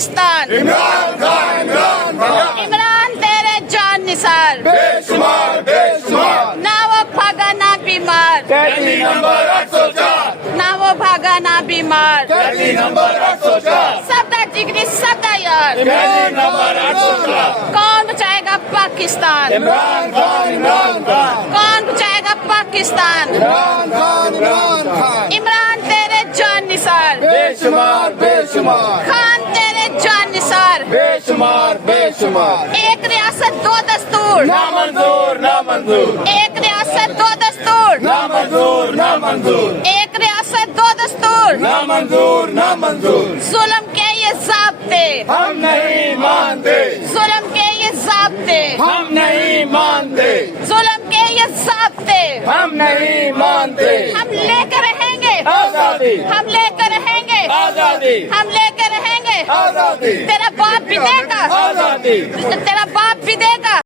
पाकिस्तान। इमरान खान, इमरान खान, इमरान तेरे जान निसार, बेशुमार बेशुमार। ना वो भागा ना बीमार, कैदी नंबर 804, ना वो भागा ना बीमार, कैदी नंबर 804, सबदा जिगरी सबदा यार, कैदी नंबर 804। कौन बचाएगा पाकिस्तान, इमरान खान, इमरान खान, कौन बचाएगा पाकिस्तान। इमरान खान, इमरान खान, इमरान तेरे जान निसार, बेशुमार बेशुमार, खान तेरे जान निसार। बेशुमार बेशुमार। एक रियासत दो दस्तूर, ना मंजूर, ना मंजूर, एक रियासत दो दस्तूर, ना मंजूर, ना मंजूर, एक रियासत दो दस्तूर। ना मंजूर, ना मंजूर। जुल्म के ये ज़ाब्ते, हम नहीं मानते, जुल्म के ये ज़ाब्ते, हम नहीं मानते, जुल्म के ये ज़ाब्ते हम नहीं मानते। हम लेकर रहेंगे, आजादी, हम लेकर रहेंगे, आजादी, हम लेकर रहेंगे। आजादी, तेरा बाप भी देगा, आजादी। तेरा बाप भी देगा।